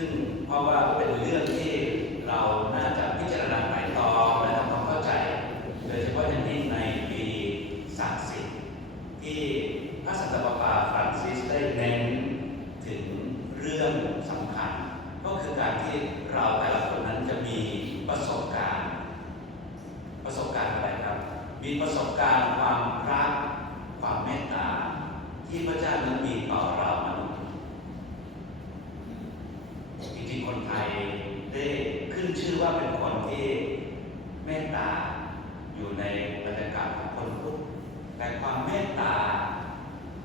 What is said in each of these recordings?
ซึ่งเพราะว่าเป็นเรื่องที่เราน่าจะพิจารณาไตร่ตอและทำความเข้าใจ โดยเฉพาะอย่างยิ่งในปีศักดิ์สิบที่พระสันตะปาปาฟรานซิสได้เน้นถึงเรื่องสำคัญ ก็คือการที่เราแต่ละคนนั้นจะมีประสบการณ์ ประสบการณ์อะไรครับ มีประสบการณ์ความรัก ความเมตตา ที่พระเจ้านั้นมีต่อเรามนุษย์จริงๆ คนไทยได้ขึ้นชื่อว่าเป็นคนที่เมตตาอยู่ในบรรยากาศของคนพุทธ แต่ความเมตตา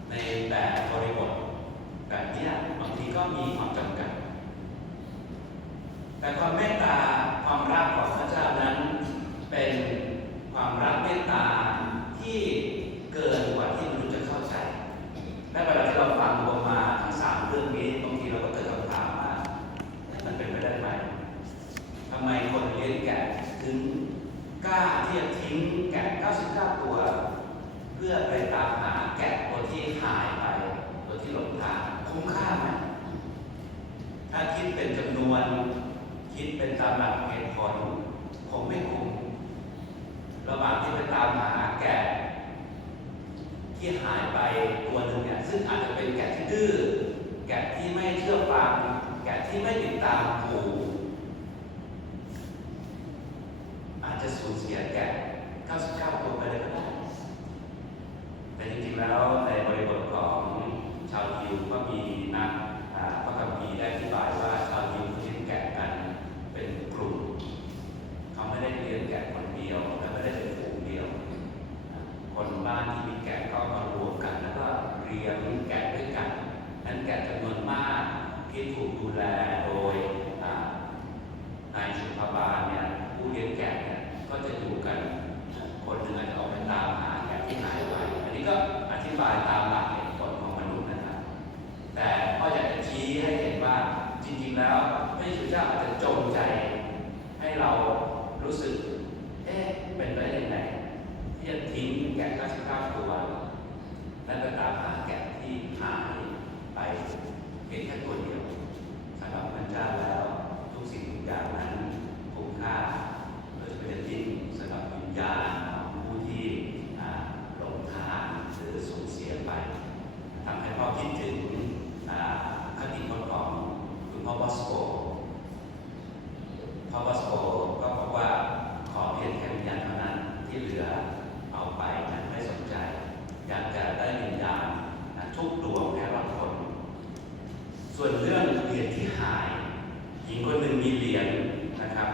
ในแบบบริบทแบบนี้บางทีก็มีความจำกัด แต่ความเมตตาความรักของพระเจ้านั้น เป็นความรักเมตตาที่เกินกว่าที่มนุษย์จะเข้าใจและเวลาที่เราฟังออกมาทั้งสามเรื่องนี้บางทีเราก็เกิดคำถามว่ามันเป็นไปได้ไหมทำไมคนเลี้ยงแกะถึงกล้าที่จะทิ้งแกะ 99 ตัว พื่อไปตามหาแกะตัวที่หายไป ตัวที่หลงทางคุ้มค่าไหมถ้าคิดเป็นจำนวน คิดเป็นตามหลักเหตุผลคงไม่คุ้มระหว่างที่ไปตามหาแกะที่หายไปตัวหนึ่งเนี่ยซึ่งอาจจะเป็นแกะที่ดื้อแกะที่ไม่เชื่อฟังแกะที่ไม่ติดตามผูอาจจะสูญเสียแกะ 99 ตัวไปเลยก็ได้ แต่จริงๆแล้วในบริบทของชาวยิวก็มีนักอ่าพระคัมภีร์ได้อธิบายว่าชาวยิวเลี้ยงแกะกันเป็นกลุ่ม เขาไม่ได้เลี้ยงแกะคนเดียวและไม่ได้เป็นฝูงเดียว คนบ้านที่มีแกะก็มารวมกัน แล้วก็เลี้ยงแกะด้วยกัน นั้นแกะจำนวนมากที่ถูกดูแลโดยอ่านายสุภบาลเนี่ยผู้เลี้ยงแกะเนี่ยก็จะอยู่กัน คนหนึ่งอาจจะออกไปตามหาแกะที่หายไป อันนี้ก็อธิบายตามหลักเหตุผลของมนุษย์นะครับ แต่ก็อยากจะชี้ให้เห็นว่าจริงๆแล้วพระเยซูเจ้าอาจจะจงใจ ให้เรารู้สึก เอ๊ะ เป็นไปได้ยังไง ที่จะทิ้งแกะ99ตัว และไปตามหาแกะที่หายไปเพียงแค่ตัวเดียวสำหรับพระเจ้าแล้ว ทุกสิ่งทุกอย่างนั้นคุ้มค่าโดยเฉพาะอย่างยิ่งสำหรับวิญญาณของผู้ที่อ่าหลงทางหรือสูญเสียไปทำให้พ่อคิดถึงอ่าคติพจน์ของคุณพ่อบอสโก พระวัสโกก็บอกว่าขอเพียงแค่วิญญาณเท่านั้นที่เหลือเอาไปนะไม่สนใจ อยากจะได้วิญญาณนะทุกดวงแค่รอดคน ส่วนเรื่องเหรียญที่หาย หญิงคนหนึ่งมีเหรียญนะครับ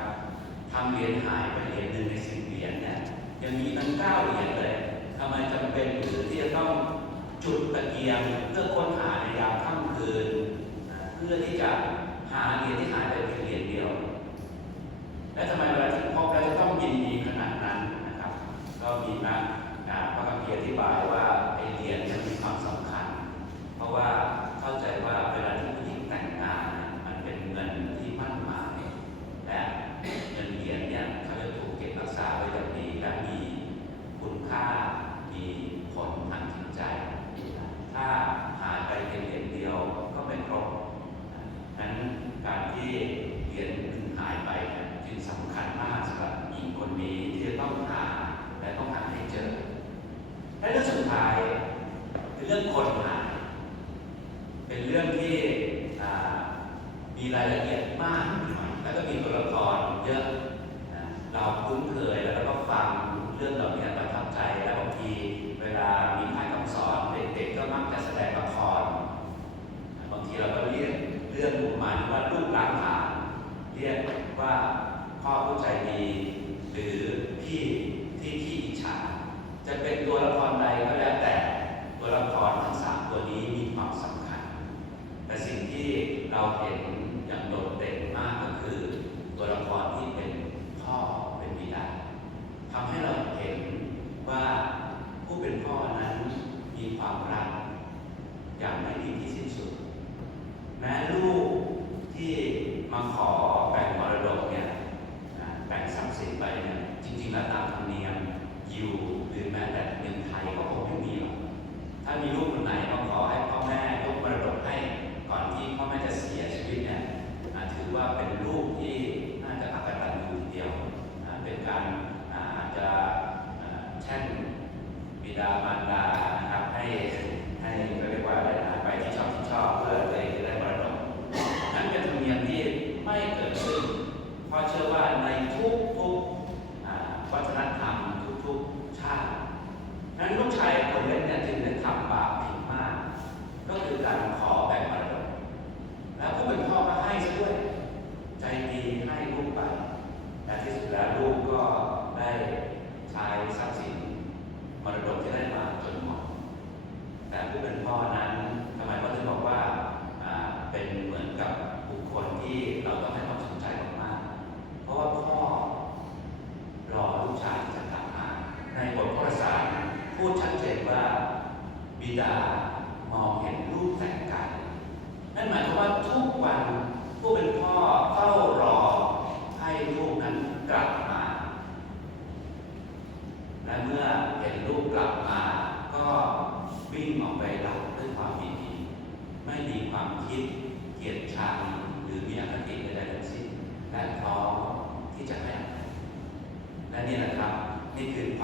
ทำเหรียญหายไปเหรียญหนึ่งในสิบเหรียญเนี่ยยังมีตั้งเก้าเหรียญเลยทำไมจำเป็นหรือที่จะต้องจุดตะเกียงเพื่อค้นหาในยามค่ำคืนเพื่อที่จะหาเหรียญที่หายไปเพียงเหรียญเดียว และทำไมเวลาที่พบแล้วจะต้องยินดีขนาดนั้นนะครับ ก็มีนักอ่าพระคัมภีร์อธิบายว่าไอเหรียญเนี่ยมีความสำคัญ เพราะว่าเข้าใจว่าเวลาที่ผู้หญิงแต่งงานเนี่ยมันเป็นเงินที่มั่นหมายและเงินเหรียญเนี่ยเขาจะถูกเก็บรักษาไว้อย่างดีและมีคุณค่ามีผลทางจิตใจ ถ้าหายไปเพียงเหรียญเดียวก็ไม่ครบ นั้นการที่เหรียญหายไปเนี่ยจึงสำคัญมากสำหรับหญิงคนนี้ที่จะต้องหาและต้องหาให้เจอ และเรื่องสุดท้ายคือเรื่องคนหาย เป็นเรื่องที่อ่ามีรายละเอียดมากหน่อยแล้วก็มีตัวละครเยอะนะเราคุ้นเคยแล้วเราก็ฟังเรื่องเหล่านี้ประทับใจและบางทีเวลามีค่ายคำสอนเด็กๆก็มักจะแสดงละคร บางทีเราก็เรียกเรื่องอุปมาว่าลูกล้างผลาญเรียกว่าพ่อผู้ใจดี ห รือพี่ที่ขี้อิจฉาจะเป็นตัวละครใดก็แล้วแต่ตัวละครทั้งสามตัวนี้มีความสำคัญ แต่สิ่งที่เราเห็นอย่างโดด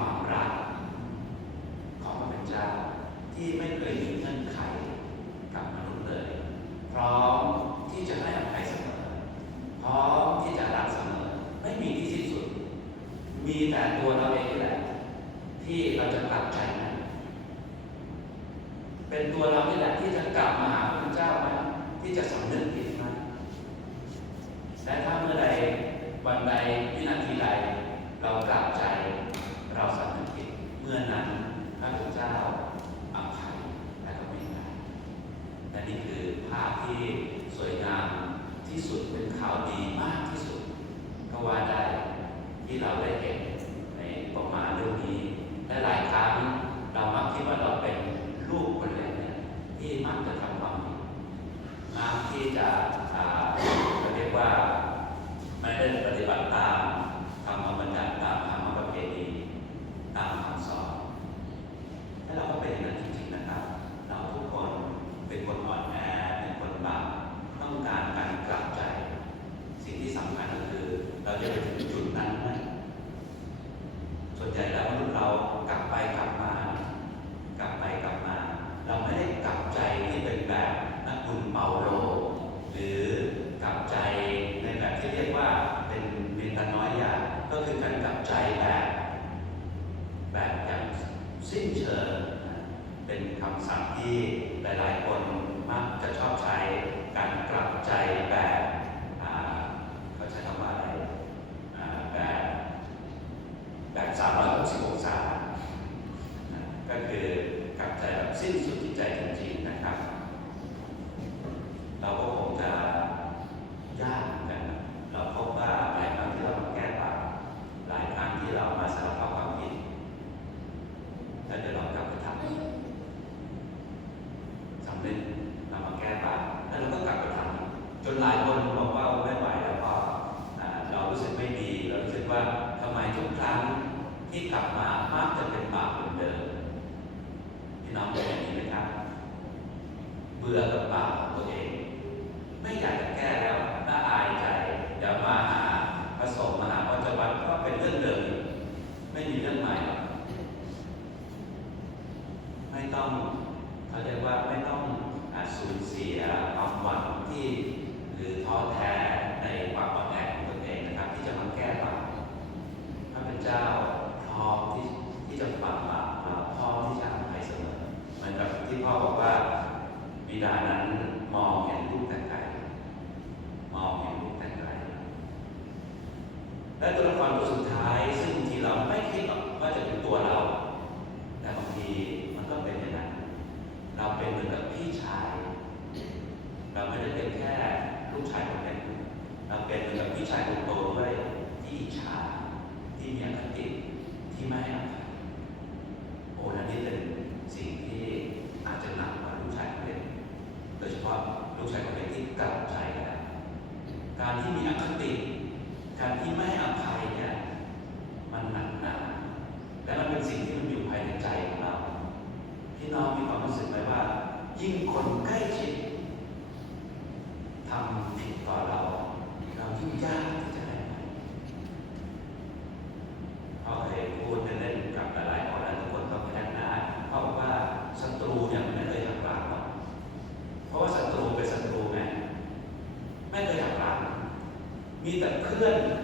ความรักของพระพุทธเจ้าที่ไม่เคยมีเงื่อนไขกับมนุษย์เลย พร้อมที่จะให้อภัยเสมอพร้อมที่จะรักเสมอไม่มีที่สิ้นสุด มีแต่ตัวเราเองแหละ ที่เราจะกลับใจนะเป็นตัวเรานี่แหละที่จะกลับมาหาพระเจ้าไหมที่จะสำนึกผิดไหมและถ้าเมื่อใดวันใดวินาทีใดเรากลับใจ จะไปถึงจุดนั้นนะส่วนใหญ่แล้วมนุษย์เรากลับไปกลับมา กลับไปกลับมา เราไม่ได้กลับใจที่เป็นแบบนักบุญเปาโลหรือกลับใจในแบบที่เรียกว่าเป็นเป็นตาน้อยยาก็คือการกลับใจแบบ แบบอย่างสิ้นเชิงเป็นคำสั่งที่หลาย ๆ คนมักจะชอบใช้การกลับใจแบบ all มีแ